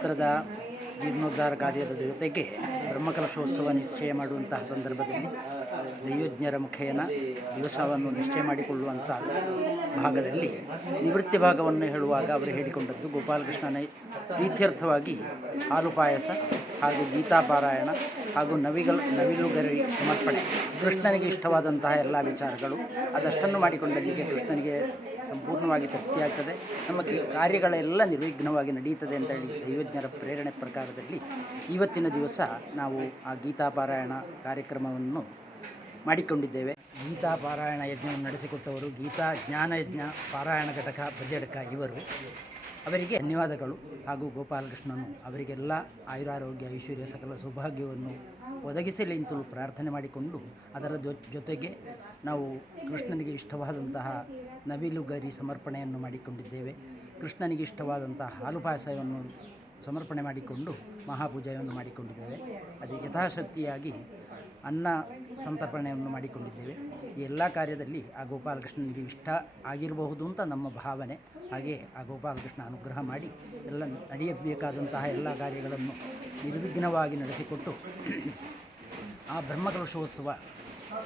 ಛತ್ರದ ಜೀರ್ಣೋದ್ಧಾರ ಕಾರ್ಯದ ಜೊತೆಗೆ ಬ್ರಹ್ಮಕಲಶೋತ್ಸವ ನಿಶ್ಚಯ ಮಾಡುವಂತಹ ಸಂದರ್ಭದಲ್ಲಿ ದೈವಜ್ಞರ ಮುಖೇನ ದಿವಸವನ್ನು ನಿಶ್ಚಯ ಮಾಡಿಕೊಳ್ಳುವಂಥ ಭಾಗದಲ್ಲಿ ನಿವೃತ್ತಿ ಭಾಗವನ್ನು ಹೇಳುವಾಗ ಅವರು ಹೇಳಿಕೊಂಡದ್ದು ಗೋಪಾಲಕೃಷ್ಣನ ಪ್ರೀತ್ಯರ್ಥವಾಗಿ ಹಾಲು ಪಾಯಸ ಹಾಗೂ ಗೀತಾಪಾರಾಯಣ ಹಾಗೂ ನವಿಲುಗರಿ ಸಮರ್ಪಣೆ, ಕೃಷ್ಣನಿಗೆ ಇಷ್ಟವಾದಂತಹ ಎಲ್ಲ ವಿಚಾರಗಳು ಅದಷ್ಟನ್ನು ಮಾಡಿಕೊಂಡಲ್ಲಿಗೆ ಕೃಷ್ಣನಿಗೆ ಸಂಪೂರ್ಣವಾಗಿ ತೃಪ್ತಿಯಾಗ್ತದೆ, ನಮ್ಮ ಕಾರ್ಯಗಳೆಲ್ಲ ನಿರ್ವಿಘ್ನವಾಗಿ ನಡೆಯುತ್ತದೆ ಅಂತೇಳಿ ದೈವಜ್ಞರ ಪ್ರೇರಣೆ ಪ್ರಕಾರದಲ್ಲಿ ಇವತ್ತಿನ ದಿವಸ ನಾವು ಆ ಗೀತಾಪಾರಾಯಣ ಕಾರ್ಯಕ್ರಮವನ್ನು ಮಾಡಿಕೊಂಡಿದ್ದೇವೆ. ಗೀತಾಪಾರಾಯಣ ಯಜ್ಞವನ್ನು ನಡೆಸಿಕೊಟ್ಟವರು ಗೀತಾ ಜ್ಞಾನಯಜ್ಞ ಪಾರಾಯಣ ಘಟಕ ಭಜಡಕ ಇವರು, ಅವರಿಗೆ ಧನ್ಯವಾದಗಳು. ಹಾಗೂ ಗೋಪಾಲಕೃಷ್ಣನು ಅವರಿಗೆಲ್ಲ ಆಯುರಾರೋಗ್ಯ ಐಶ್ವರ್ಯ ಸಕಲ ಸೌಭಾಗ್ಯವನ್ನು ಒದಗಿಸಲಿ ಅಂತಲೂ ಪ್ರಾರ್ಥನೆ ಮಾಡಿಕೊಂಡು ಅದರ ಜೊತೆಗೆ ನಾವು ಕೃಷ್ಣನಿಗೆ ಇಷ್ಟವಾದಂತಹ ನವಿಲುಗರಿ ಸಮರ್ಪಣೆಯನ್ನು ಮಾಡಿಕೊಂಡಿದ್ದೇವೆ. ಕೃಷ್ಣನಿಗೆ ಇಷ್ಟವಾದಂತಹ ಹಾಲು ಪಾಯಸವನ್ನು ಸಮರ್ಪಣೆ ಮಾಡಿಕೊಂಡು ಮಹಾಪೂಜೆಯನ್ನು ಮಾಡಿಕೊಂಡಿದ್ದೇವೆ. ಅದು ಯಥಾಶಕ್ತಿಯಾಗಿ ಅನ್ನ ಸಂತರ್ಪಣೆಯನ್ನು ಮಾಡಿಕೊಂಡಿದ್ದೇವೆ. ಈ ಎಲ್ಲ ಕಾರ್ಯದಲ್ಲಿ ಆ ಗೋಪಾಲಕೃಷ್ಣನಿಗೆ ಇಷ್ಟ ಆಗಿರಬಹುದು ಅಂತ ನಮ್ಮ ಭಾವನೆ. ಹಾಗೆ ಆ ಗೋಪಾಲಕೃಷ್ಣ ಅನುಗ್ರಹ ಮಾಡಿ ಎಲ್ಲ ನಡೆಯಬೇಕಾದಂತಹ ಎಲ್ಲ ಕಾರ್ಯಗಳನ್ನು ನಿರ್ವಿಘ್ನವಾಗಿ ನಡೆಸಿಕೊಟ್ಟು ಆ ಬ್ರಹ್ಮಕಲಶೋತ್ಸವ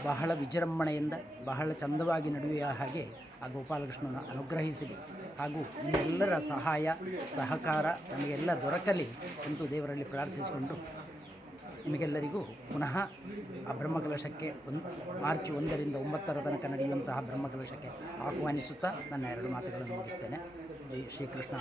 ಬಹಳ ವಿಜೃಂಭಣೆಯಿಂದ ಬಹಳ ಚಂದವಾಗಿ ನಡೆಯುವ ಹಾಗೆ ಆ ಗೋಪಾಲಕೃಷ್ಣನ ಅನುಗ್ರಹಿಸಲಿ ಹಾಗೂ ನಿಮ್ಮೆಲ್ಲರ ಸಹಾಯ ಸಹಕಾರ ನಮಗೆಲ್ಲ ದೊರಕಲಿ ಎಂದು ದೇವರಲ್ಲಿ ಪ್ರಾರ್ಥಿಸಿಕೊಂಡು ನಿಮಗೆಲ್ಲರಿಗೂ ಪುನಃ ಆ ಬ್ರಹ್ಮಕಲಶಕ್ಕೆ ಮಾರ್ಚ್ 1ರಿಂದ 9 ತನಕ ನಡೆಯುವಂತಹ ಬ್ರಹ್ಮಕಲಶಕ್ಕೆ ಆಹ್ವಾನಿಸುತ್ತಾ ನನ್ನ 2 ಮಾತುಗಳನ್ನು ಮುಗಿಸ್ತೇನೆ. ಜೈ ಶ್ರೀಕೃಷ್ಣ.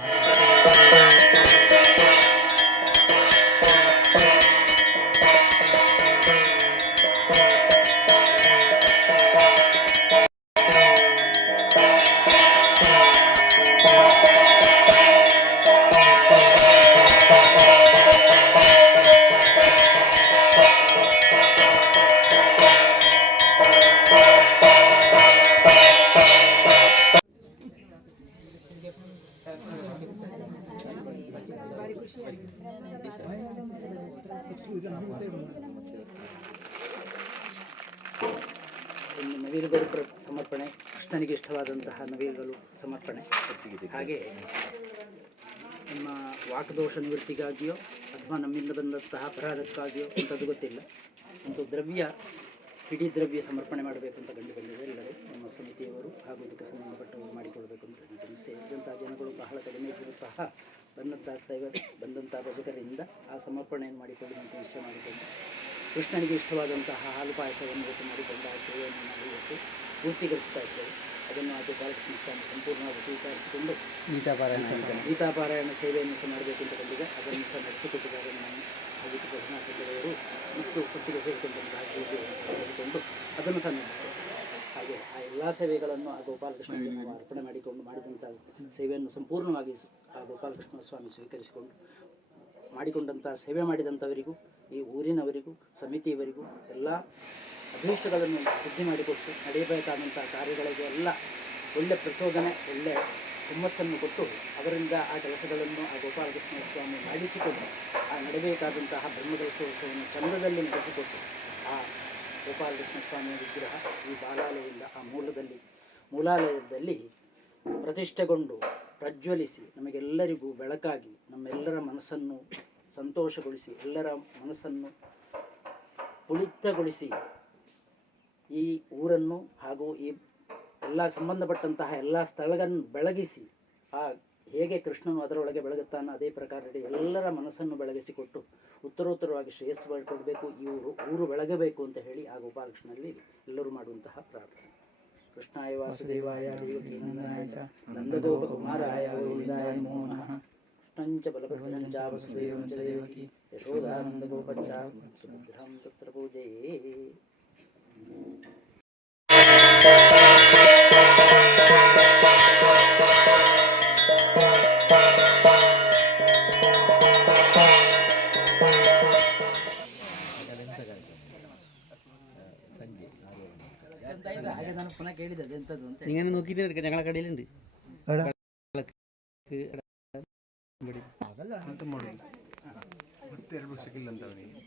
ಇನ್ನು ನವಿಲುಗರಿ ಸಮರ್ಪಣೆ, ಕೃಷ್ಣನಿಗೆ ಇಷ್ಟವಾದಂತಹ ನವಿಲುಗಳು ಸಮರ್ಪಣೆ. ಹಾಗೆ ನಮ್ಮ ವಾಕದೋಷ ನಿವೃತ್ತಿಗಾಗಿಯೋ ಅಥವಾ ನಮ್ಮಿಂದ ಬಂದಂತಹ ಅಪರಾಧಕ್ಕಾಗಿಯೋ ಅಂಥದ್ದು ಗೊತ್ತಿಲ್ಲ, ಒಂದು ಇಡೀ ದ್ರವ್ಯ ಸಮರ್ಪಣೆ ಮಾಡಬೇಕು ಅಂತ ಕಂಡು ಬಂದಿದೆ. ಎಲ್ಲರೂ ನಮ್ಮ ಸಮಿತಿಯವರು ಹಾಗೂ ಇದಕ್ಕೆ ಸಂಬಂಧಪಟ್ಟವರು ಮಾಡಿಕೊಳ್ಬೇಕು ಅಂತ ಸೇರಿದಂಥ ಜನಗಳು ಬಹಳ ಕಡಿಮೆ ಇದ್ದರೂ ಸಹ ಬಂದಂಥ ಭಜಕರಿಂದ ಆ ಸಮರ್ಪಣೆಯನ್ನು ಮಾಡಿಕೊಳ್ಳುವಂಥ ನಿಶ್ಚಯ ಮಾಡಿಕೊಂಡು ಕೃಷ್ಣನಿಗೆ ಇಷ್ಟವಾದಂತಹ ಹಾಲು ಪಾಯಸವನ್ನು ಇವತ್ತು ಮಾಡಿಕೊಂಡು ಆ ಸೇವೆಯನ್ನು ನಾವು ಇವತ್ತು ಪೂರ್ತಿಗೊಳಿಸ್ತಾ ಇದ್ದೇವೆ. ಅದನ್ನು ಆ ಗೋಪಾಲಕೃಷ್ಣ ಸ್ವಾಮಿ ಸಂಪೂರ್ಣವಾಗಿ ಸ್ವೀಕರಿಸಿಕೊಂಡು ಗೀತಾಪಾರಾಯಣ ಸೇವೆಯನ್ನು ಸಹ ಮಾಡಬೇಕು ಅಂತ ಬಂದಿದೆ. ಅದನ್ನು ಸಹ ನಡೆಸಿಕೊಟ್ಟಿದ್ದಾರೆ ನಾನು ಹಾಗೂ ಭಜನಾಸಂಘದವರು ಮತ್ತು ಒಟ್ಟಿಗೆ ಸೇರಿಕೊಂಡಂತಹ ಸೇರಿಕೊಂಡು ಅದನ್ನು ಸಹ ನಡೆಸಿಕೊಂಡು ಹಾಗೆ ಆ ಎಲ್ಲ ಸೇವೆಗಳನ್ನು ಆ ಗೋಪಾಲಕೃಷ್ಣನಿಗೆ ನಾವು ಅರ್ಪಣೆ ಮಾಡಿದಂಥ ಸೇವೆಯನ್ನು ಸಂಪೂರ್ಣವಾಗಿ ಆ ಗೋಪಾಲಕೃಷ್ಣ ಸ್ವಾಮಿ ಸ್ವೀಕರಿಸಿಕೊಂಡು ಮಾಡಿಕೊಂಡಂಥ ಸೇವೆ ಮಾಡಿದಂಥವರಿಗೂ ಈ ಊರಿನವರಿಗೂ ಸಮಿತಿಯವರಿಗೂ ಎಲ್ಲ ಅಭೀಷ್ಟಗಳನ್ನು ಸಿದ್ಧಿ ಮಾಡಿಕೊಟ್ಟು ನಡೆಯಬೇಕಾದಂಥ ಕಾರ್ಯಗಳಿಗೆ ಎಲ್ಲ ಒಳ್ಳೆಯ ಪ್ರಚೋದನೆ, ಒಳ್ಳೆಯ ಹುಮ್ಮಸ್ಸನ್ನು ಕೊಟ್ಟು ಅವರಿಂದ ಆ ಕೆಲಸಗಳನ್ನು ಆ ಗೋಪಾಲಕೃಷ್ಣ ಸ್ವಾಮಿ ಮಾಡಿಸಿಕೊಂಡು ಆ ನಡೆಯಬೇಕಾದಂತಹ ಬ್ರಹ್ಮಕಲಶೋತ್ಸವವನ್ನು ಚಂದದಲ್ಲಿ ನಡೆಸಿಕೊಟ್ಟು ಆ ಗೋಪಾಲಕೃಷ್ಣ ಸ್ವಾಮಿಯ ವಿಗ್ರಹ ಈ ಬಾಲಾಲಯದಿಂದ ಆ ಮೂಲಾಲಯದಲ್ಲಿ ಪ್ರತಿಷ್ಠೆಗೊಂಡು ಪ್ರಜ್ವಲಿಸಿ ನಮಗೆಲ್ಲರಿಗೂ ಬೆಳಕಾಗಿ ನಮ್ಮೆಲ್ಲರ ಮನಸ್ಸನ್ನು ಸಂತೋಷಗೊಳಿಸಿ ಎಲ್ಲರ ಮನಸ್ಸನ್ನು ಪುಳಿತಗೊಳಿಸಿ ಈ ಊರನ್ನು ಹಾಗೂ ಈ ಎಲ್ಲ ಸಂಬಂಧಪಟ್ಟಂತಹ ಎಲ್ಲ ಸ್ಥಳಗಳನ್ನು ಬೆಳಗಿಸಿ ಹೇಗೆ ಕೃಷ್ಣನು ಅದರೊಳಗೆ ಬೆಳಗುತ್ತಾನೋ ಅದೇ ಪ್ರಕಾರ ಎಲ್ಲರ ಮನಸ್ಸನ್ನು ಬೆಳಗಿಸಿಕೊಟ್ಟು ಉತ್ತರೋತ್ತರವಾಗಿ ಶ್ರೇಯಸ್ಸು ಮಾಡಿಕೊಡಬೇಕು, ಈ ಊರು ಬೆಳಗಬೇಕು ಅಂತ ಹೇಳಿ ಆ ಗೋಪಾಲಕೃಷ್ಣನಲ್ಲಿ ಎಲ್ಲರೂ ಮಾಡುವಂತಹ ಪ್ರಾರ್ಥನೆ. ಕೃಷ್ಣಾಯ ವಾಸುದೇವಾಯ ದೇವಕೀ ನಂದನಾಯ ಚ ನಂದಗೋಪಕುಮಾರಾಯ ಗೋವಿಂದಾಯ ನಮೋ ನಮಃ. ಕೃಷ್ಣಂಚ ಬಲಭದ್ರಂಚ ವಸುದೇವಂಚ ದೇವಕೀ ಯಶೋದಾನಂದಗೋಪಚ್ಚ ಸುಭದ್ರಂ ತತ್ರ ಪೂಜೆಯೇ. ಹಾಗೆ ನಾನು ಪುನಃ ಕೇಳಿದೆ ಎಂಥದ್ದು ಅಂತ. ನೀನು ನೋಕಿದ್ರೆ ಜಗಳ ಕಡೆಯಲ್ಲಿ ಆಗಲ್ಲ ಅಂತ ಮಾಡಿ 2 ಸಿಕ್ಕಿಲ್ಲ ಅಂತ ಅವನಿಗೆ.